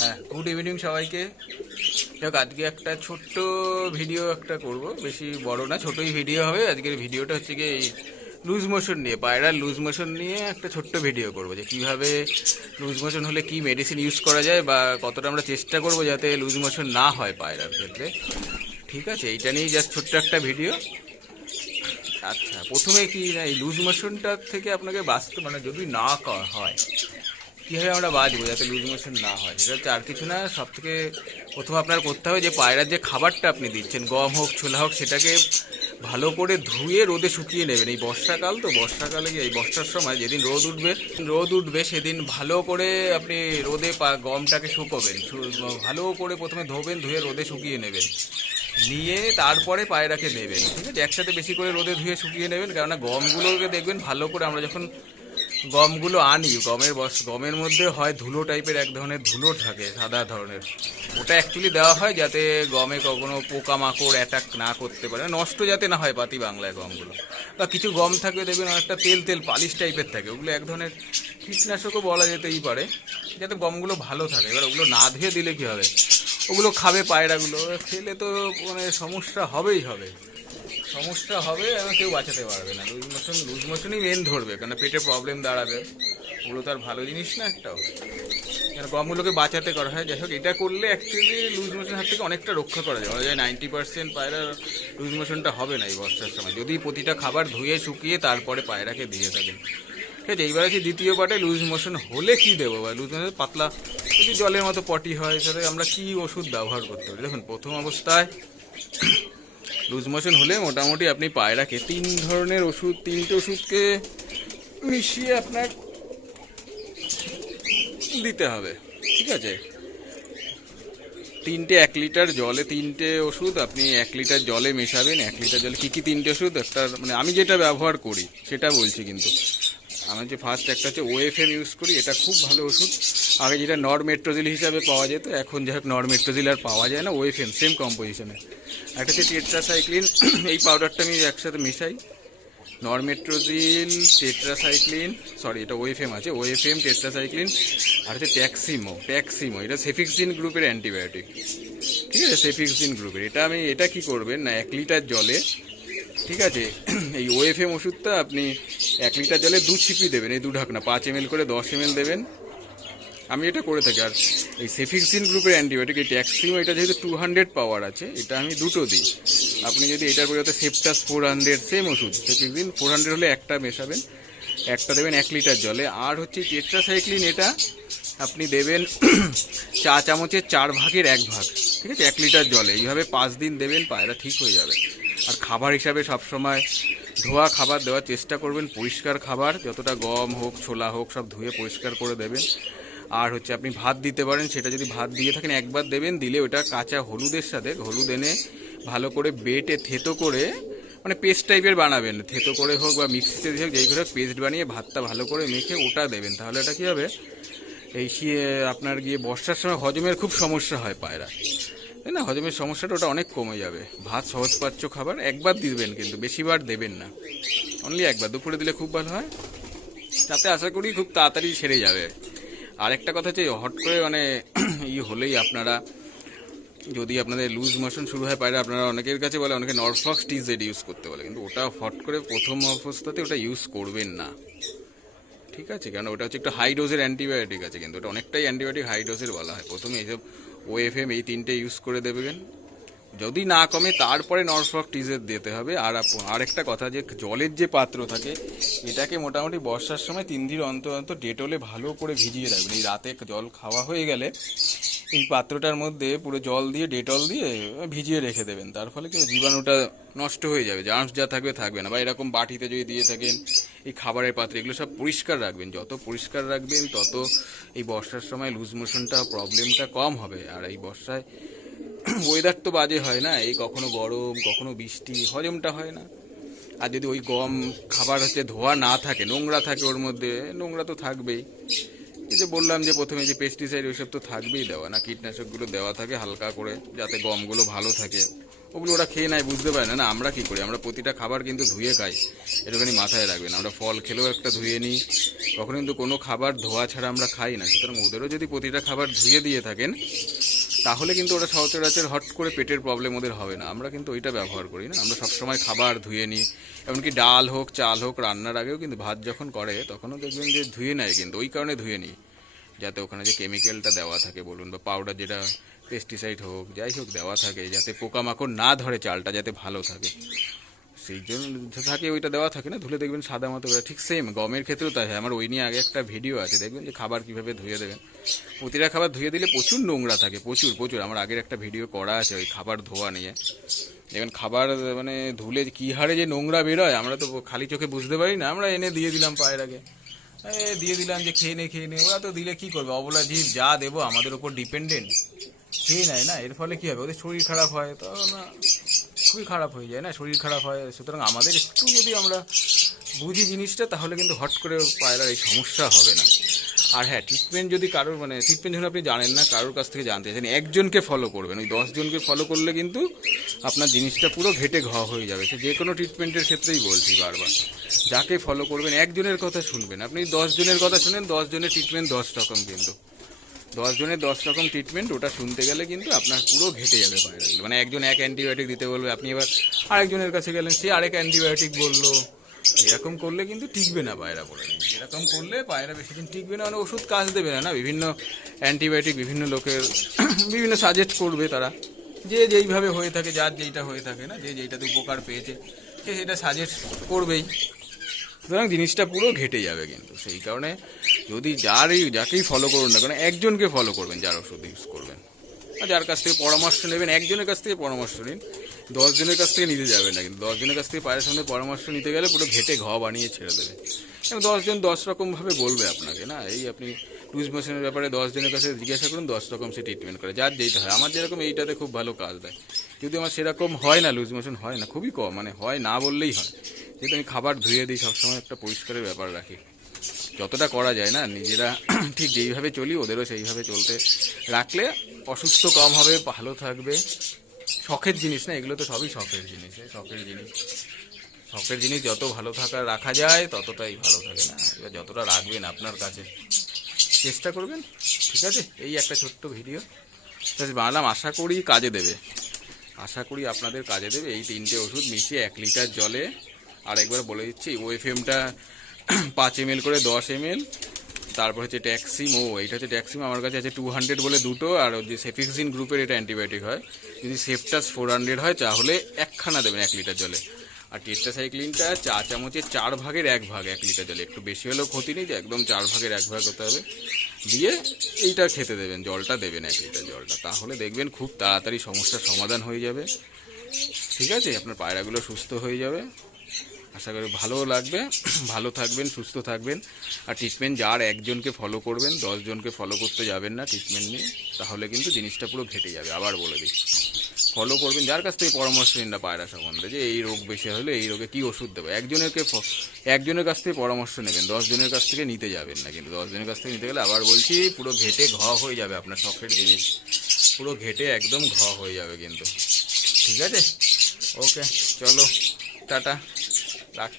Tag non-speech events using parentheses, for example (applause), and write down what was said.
হ্যাঁ good evening সবাইকে। যাক, আজকে একটা ছোট্ট ভিডিও একটা করব। বেশি বড় না, ছোটই ভিডিও হবে। আজকের ভিডিওটা হচ্ছে কি লুজ মোশন নিয়ে, পায়রার লুজ মোশন নিয়ে একটা ছোট্ট ভিডিও করব যে কীভাবে লুজ মোশন হলে কি মেডিসিন ইউজ করা যায় বা কতটা আমরা চেষ্টা করব যাতে লুজ মোশন না হয় পায়রার ক্ষেত্রে। ঠিক আছে, এইটা নিয়েই জাস্ট ছোট্ট একটা ভিডিও আচ্ছা প্রথমে কি না, এই লুজ মোশনটার থেকে আপনাকে বাঁচতে মানে যদি না হয় কীভাবে আমরা বাঁচবো যাতে লুজ মোশন না হয়? সেটা হচ্ছে আর কিছু না সব থেকে প্রথম আপনার করতে হবে যে পায়রার যে খাবারটা আপনি দিচ্ছেন, গম হোক, ছোলা হোক, সেটাকে ভালো করে ধুয়ে রোদে শুকিয়ে নেবেন। এই বর্ষাকাল তো, বর্ষাকালে এই বর্ষার সময় যেদিন রোদ উঠবে রোদ উঠবে সেদিন ভালো করে আপনি রোদে পা, গমটাকে শুকোবেন ভালো করে প্রথমে ধোবেন, ধুয়ে রোদে শুকিয়ে নেবেন। নিয়ে তারপরে পায়রাকে দেবেন, ঠিক আছে? একসাথে বেশি করে রোদে ধুয়ে শুকিয়ে নেবেন, কেননা গমগুলোকে দেখবেন ভালো করে আমরা যখন গমগুলো আনি, গমের বস, গমের মধ্যে হয় ধুলো টাইপের এক ধরনের ধুলো থাকে, সাদা ধরনের। ওটা অ্যাকচুয়ালি দেওয়া হয় যাতে গমে কখনো পোকামাকড় অ্যাটাক না করতে পারে, নষ্ট যাতে না হয় পাতি বাংলায় গমগুলো। বা কিছু গম থাকবে দেখবেন অনেকটা তেল তেল পালিশ টাইপের থাকে, ওগুলো এক ধরনের কীটনাশকও বলা যেতেই পারে, যাতে গমগুলো ভালো থাকে। এবার ওগুলো না ধুয়ে দিলে কী হবে? ওগুলো খাবে পায়রাগুলো খেলে তো মানে সমস্যা হবেই হবে। সমস্যা হবে এবং কেউ বাঁচাতে পারবে না। লুজ মোশন, লুজ মোশনই মেন ধরবে কারণ পেটে প্রবলেম দাঁড়াবে। ওগুলো তো আর ভালো জিনিস না একটাও। কেন গমগুলোকে বাঁচাতে করা হয়। যাই হোক, এটা করলে অ্যাকচুয়ালি লুজ মোশন হাত থেকে অনেকটা রক্ষা করা যায়। বলা যায় নাইনটি পার্সেন্ট পায়রা লুজ মোশনটা হবে না এই বর্ষার সময়। যদি প্রতিটা খাবার ধুয়ে, শুকিয়ে তারপরে পায়রাকে দিয়ে থাকেন ঠিক আছে, এইবার আছে দ্বিতীয় পার্টে, লুজ মোশন হলে কি দেবো? বা লুজ মোশন পাতলা, যদি জলের মতো পটি হয়, তাহলে আমরা কি ওষুধ ব্যবহার করতে পারি? দেখুন, প্রথম অবস্থায় লুজ মোশন হলে মোটামুটি আপনি পায়রাকে তিন ধরনের ওষুধ, তিনটে ওষুধকে মিশিয়ে আপনার দিতে হবে। ঠিক আছে? তিনটে এক লিটার জলে তিনটে ওষুধ, আপনি এক লিটার জলে মেশাবেন, এক লিটার জলে কী কী তিনটে ওষুধ? একটা মানে আমি যেটা ব্যবহার করি, সেটা বলছি কিন্তু। আমার যে ফার্স্ট একটা হচ্ছে ওএফএম ইউজ করি, এটা খুব ভালো ওষুধ। আগে যেটা নরমেট্রোজিল হিসাবে পাওয়া যেত, এখন যাই হোক নর মেট্রোজিল আর পাওয়া যায় না ওএফএম সেম কম্পোজিশনে একটা হচ্ছে টেট্রাসাইক্লিন এই পাউডারটা আমি একসাথে মিশাই। নরমেট্রোজিল টেট্রাসাইক্লিন সরি এটা ওএফএম আছে ওএফএম টেট্রাসাইক্লিন আর হচ্ছে ট্যাক্সিমো ট্যাক্সিমো এটা সেফিক্সিন গ্রুপের অ্যান্টিবায়োটিক ঠিক আছে? সেফিক্সিন গ্রুপের। এটা আমি এটা কি করবেন না এক লিটার জলে ঠিক আছে? (coughs) এই ওএফএম ওষুধটা আপনি এক লিটার জলে দু ছিপি দেবেন এই দু ঢাকনা পাঁচ এম করে দশ এম দেবেন। আমি এটা করে থাকি। আর এই সেফিক্সিন গ্রুপের অ্যান্টিবায়োটিক, এই ট্যাক্সিম এটা যেহেতু টু হান্ড্রেড পাওয়ার আছে, এটা আমি দুটো দিই। আপনি যদি এটার পরিবর্তে সেপটাস ফোর হান্ড্রেড সেম ওষুধ, সেফিক্সিন ফোর হান্ড্রেড হলে একটা মেশাবেন, একটা দেবেন এক লিটার জলে। আর হচ্ছে টেট্রাসাইক্লিন এটা আপনি দেবেন (clears throat) চা চামচের চার ভাগের এক ভাগ, ঠিক আছে? এক লিটার জলে। এইভাবে পাঁচ দিন দেবেন, পায়রা ঠিক হয়ে যাবে। আর খাবার হিসাবে সবসময় ধোয়া খাবার দেওয়ার চেষ্টা করবেন, পরিষ্কার খাবার, যতটা গম হোক, ছোলা হোক, সব ধুয়ে পরিষ্কার করে দেবেন। আর হচ্ছে আপনি ভাত দিতে পারেন, সেটা যদি ভাত দিয়ে থাকেন, একবার দেবেন, দিলে ওটা কাঁচা হলুদের সাথে, হলুদ এনে ভালো করে বেটে, থেতো করে মানে পেস্ট টাইপের বানাবেন। থেতো করে হোক বা মিক্সিতে হোক, যেই করে পেস্ট বানিয়ে ভাতটা ভালো করে মেখে ওটা দেবেন। তাহলে এটা কী হবে? এই আপনার গিয়ে বর্ষার সময় হজমের খুব সমস্যা হয় পায়রা। তাই না? হজমের সমস্যাটা ওটা অনেক কমে যাবে। ভাত সহজ পাচ্য খাবার, একবার দিবেন কিন্তু, বেশিবার দেবেন না। অনলি একবার, দুপুরে দিলে খুব ভালো হয়। তাতে আশা করি খুব তাড়াতাড়ি সেরে যাবে। আর একটা কথা হচ্ছে হট করে মানে (clears throat) ই হলেই আপনারা, যদি আপনাদের লুজ মোশন শুরু হয়, পায়রা আপনারা অনেকের কাছে বলে, অনেকে নরফক্স টিজেড ইউজ করতে বলে। কিন্তু ওটা হট করে প্রথম অবস্থাতে ওটা ইউজ করবেন না। ঠিক আছে? কারণ ওটা হচ্ছে একটু হাই ডোজের অ্যান্টিবায়োটিক আছে, কিন্তু ওটা অনেকটাই অ্যান্টিবায়োটিক হাই ডোজের বলা হয়। প্রথমে এইসব ও এফ এম এই তিনটে ইউজ করে দেবেন। যদি না কমে, তারপরে নরফক টিজের দিতে হবে। আর আরেকটা কথা যে, জলের যে পাত্র থাকে, এটাকে মোটামুটি বর্ষার সময় তিন দিন অন্তর অন্তর ডেটলে ভালো করে ভিজিয়ে রাখবেন। এই রাতে জল খাওয়া হয়ে গেলে এই পাত্রটার মধ্যে পুরো জল দিয়ে, ডেটল দিয়ে ভিজিয়ে রেখে দেবেন। তার ফলে কি জীবাণুটা নষ্ট হয়ে যাবে। জার্মস যা থাকবে থাকবে না। বা এরকম বাটিতে যদি দিয়ে থাকেন, এই খাবারের পাত্রে, এগুলো সব পরিষ্কার রাখবেন। যত পরিষ্কার রাখবেন, তত এই বর্ষার সময় লুজ মোশনটা প্রবলেমটা কম হবে। আর এই বর্ষায় (clears throat) ওয়েদার তো বাজে হয় না, এই কখনো গরম, কখনো বৃষ্টি, হজমটা হয় না। আর যদি ওই গম খাবার হচ্ছে ধোয়া না থাকে, নোংরা থাকে ওর মধ্যে, নোংরা তো থাকবেই। এই যে বললাম যে প্রথমে যে পেস্টিসাইড ওইসব তো থাকবেই দেওয়া, না কীটনাশকগুলো দেওয়া থাকে হালকা করে, যাতে গমগুলো ভালো থাকে। ওগুলো ওরা খেয়ে নেয়, বুঝতে পারে না না আমরা কি করি? আমরা প্রতিটা খাবার কিন্তু ধুয়ে খাই একটুখানি মাথায় রাখবেন। আমরা ফল খেলেও একটা ধুয়ে নিই। কখনো কিন্তু কোনো খাবার ধোয়া ছাড়া আমরা খাই না। সুতরাং ওদেরও যদি প্রতিটা খাবার ধুয়ে দিয়ে থাকেন তাহলে কিন্তু ওটা সচরাচর হট করে পেটের প্রবলেম ওদের হবে না। আমরা কিন্তু ওইটা ব্যবহার করি না। আমরা সবসময় খাবার ধুয়ে নিই। এমনকি ডাল হোক, চাল হোক রান্নার আগেও কিন্তু ভাত যখন করে, তখনও দেখবেন যে ধুয়ে নেয় কিন্তু। ওই কারণে ধুয়ে নিই। যাতে ওখানে যে কেমিক্যালটা দেওয়া থাকে বলুন বা পাউডার যেটা পেস্টিসাইড হোক, যাই হোক দেওয়া থাকে, যাতে পোকামাকড় না ধরে চালটা, যাতে ভালো থাকে। সেই জন্য থাকে, ওইটা দেওয়া থাকে না, ধুলে দেখবেন সাদা মতো করে। ঠিক সেম গমের ক্ষেত্রেও তাই হয়। আমার ওই নিয়ে আগে একটা ভিডিও আছে, দেখবেন যে খাবার কীভাবে ধুয়ে দেবেন। প্রতিটা খাবার ধুয়ে দিলে প্রচুর নোংরা থাকে, প্রচুর প্রচুর। আমার আগের একটা ভিডিও করা আছে ওই খাবার ধোয়া নিয়ে। দেখবেন খাবার মানে ধুলে কী হারে যে নোংরা বেরোয়, আমরা তো খালি চোখে বুঝতে পারি না, আমরা এনে দিয়ে দিলাম পায়ের আগে। দিয়ে দিলাম যে খেয়ে নে খেয়ে নে, ওরা তো দিলে কি করবে? অবলা জীব যা দেবো আমাদের উপর ডিপেন্ডেন্ট খেয়ে নেয় না, এর ফলে কী হবে? ওদের শরীর খারাপ হয়, তো না খুবই খারাপ হয়ে যায়, না? শরীর খারাপ হয়। সুতরাং আমাদের একটু যদি আমরা বুঝি জিনিসটা, তাহলে কিন্তু হট করে পায়রার এই সমস্যা হবে না। আর হ্যাঁ ট্রিটমেন্ট যদি কারোর মানে ট্রিটমেন্ট যখন আপনি জানেন না, কারোর কাছ থেকে জানতে চান, একজনকে ফলো করবেন। ওই দশজনকে ফলো করলে কিন্তু আপনার জিনিসটা পুরো ঘেটে ঘ হয়ে যাবে। সে যে কোনো ট্রিটমেন্টের ক্ষেত্রেই বলছি বারবার। যাকে ফলো করবেন, একজনের কথা শুনবেন। আপনি দশজনের কথা শুনেন, দশজনের ট্রিটমেন্ট দশ রকম কিন্তু। দশ জনের দশ রকম ট্রিটমেন্ট ওটা শুনতে গেলে কিন্তু আপনার পুরো ঘেটে যাবে পায়রাগুলো মানে একজন এক অ্যান্টিবায়োটিক দিতে বলবে, আপনি এবার আরেকজনের কাছে গেলেন, সে আরেক অ্যান্টিবায়োটিক বলল। এরকম করলে কিন্তু টিকবে না পায়রা বলে। এরকম করলে পায়রা বেশি দিন টিকবে না মানে ওষুধ কাজ দেবে না না? বিভিন্ন অ্যান্টিবায়োটিক বিভিন্ন লোকের (clears throat) বিভিন্ন সাজেস্ট করবে তারা। যে যেইভাবে হয়ে থাকে, যার যেইটা হয়ে থাকে না, যে যেইটাতে উপকার পেয়েছে, সে সেটা সাজেস্ট করবেই। সুতরাং জিনিসটা পুরো ঘেটে যাবে কিন্তু। সেই কারণে যদি যারই যাকেই ফলো করুন না কেন, একজনকে ফলো করবেন যার ওষুধ ইউজ করবেন। আর যার কাছ থেকে পরামর্শ নেবেন, একজনের কাছ থেকে পরামর্শ নিন। দশজনের কাছ থেকে নিতে যাবেন না কিন্তু। দশজনের কাছ থেকে পায়ের সামনে পরামর্শ নিতে গেলে পুরো ঘেটে ঘ বানিয়ে ছেড়ে দেবে। এবং দশজন দশ রকমভাবে বলবে আপনাকে, না? এই আপনি লুজ মোশনের ব্যাপারে দশজনের কাছে জিজ্ঞাসা করুন, দশ রকম সে ট্রিটমেন্ট করে। যার যেইটা হয়। আমার যেরকম এইটাতে খুব ভালো কাজ দেয়। যদি আমার সেরকম হয় না লুজ মোশন হয় না, খুবই কম। মানে হয় না বললেই হয়। যেহেতু আমি খাবার ধুয়ে দিই, সবসময় একটা পরিষ্কারের ব্যাপার রাখি। যতটা করা যায় না, নিজেরা (clears throat) ঠিক যেইভাবে চলি, ওদেরও সেইভাবে চলতে। রাখলে অসুস্থ কম হবে, ভালো থাকবে। শখের জিনিস না, এগুলো তো সবই শখের জিনিস। শখের জিনিস শখের জিনিস যত ভালো থাকা, রাখা যায়, ততটাই ভালো থাকে না। এবার যতটা রাখবেন আপনার কাছে, চেষ্টা করবেন, ঠিক আছে? এই একটা ছোট্ট ভিডিও। বানালাম, আশা করি কাজে দেবে। আশা করি আপনাদের কাজে দেবে। এই তিনটে ওষুধ মিশিয়ে এক লিটার জলে আর একবার বলে দিচ্ছি ওএফএমটা পাঁচ এম করে দশ এম তারপর হচ্ছে ট্যাক্সিম ও এইটা হচ্ছে ট্যাক্সিম আমার কাছে আছে টু হান্ড্রেড বলে দুটো, আর যে সেফিক্সিন গ্রুপের এটা অ্যান্টিবায়োটিক হয়। যদি সেফটাস ফোর হান্ড্রেড হয়, তাহলে একখানা দেবেন এক লিটার জলে। আর টেস্টাসাইক্লিনটা চা চামচের চার ভাগের এক ভাগ, এক লিটার জলে। একটু বেশি হলেও ক্ষতি নেই, যে একদম চার ভাগের এক ভাগ হতে হবে। দিয়ে এইটা খেতে দেবেন, জলটা দেবেন এক লিটার জলটা। তাহলে দেখবেন খুব তাড়াতাড়ি সমস্যার সমাধান হয়ে যাবে। ঠিক আছে, আপনার পায়রাগুলো সুস্থ হয়ে যাবে। আশা করি ভালো লাগবে। (clears throat) ভালো থাকবেন, সুস্থ থাকবেন। আর ট্রিটমেন্ট যার একজনকে ফলো করবেন, দশজনকে ফলো করতে যাবেন না ট্রিটমেন্ট নিয়ে, তাহলে কিন্তু জিনিসটা পুরো ঘেটে যাবে। আবার বলে দিই ফলো করবেন, যার কাছ থেকে পরামর্শ নিন না পায়রা সম্বন্ধে যে এই রোগ বেশি হলে এই রোগে কী ওষুধ দেবো? একজনেরকে একজনের কাছ থেকে পরামর্শ নেবেন, দশজনের কাছ থেকে নিতে যাবেন না কিন্তু। দশজনের কাছ থেকে নিতে গেলে আবার বলছি, পুরো ঘেটে ঘ হয়ে যাবে আপনার শখের জিনিস। পুরো ঘেটে একদম ঘ হয়ে যাবে কিন্তু। ঠিক আছে? ওকে, চলো, টাটা। রাখ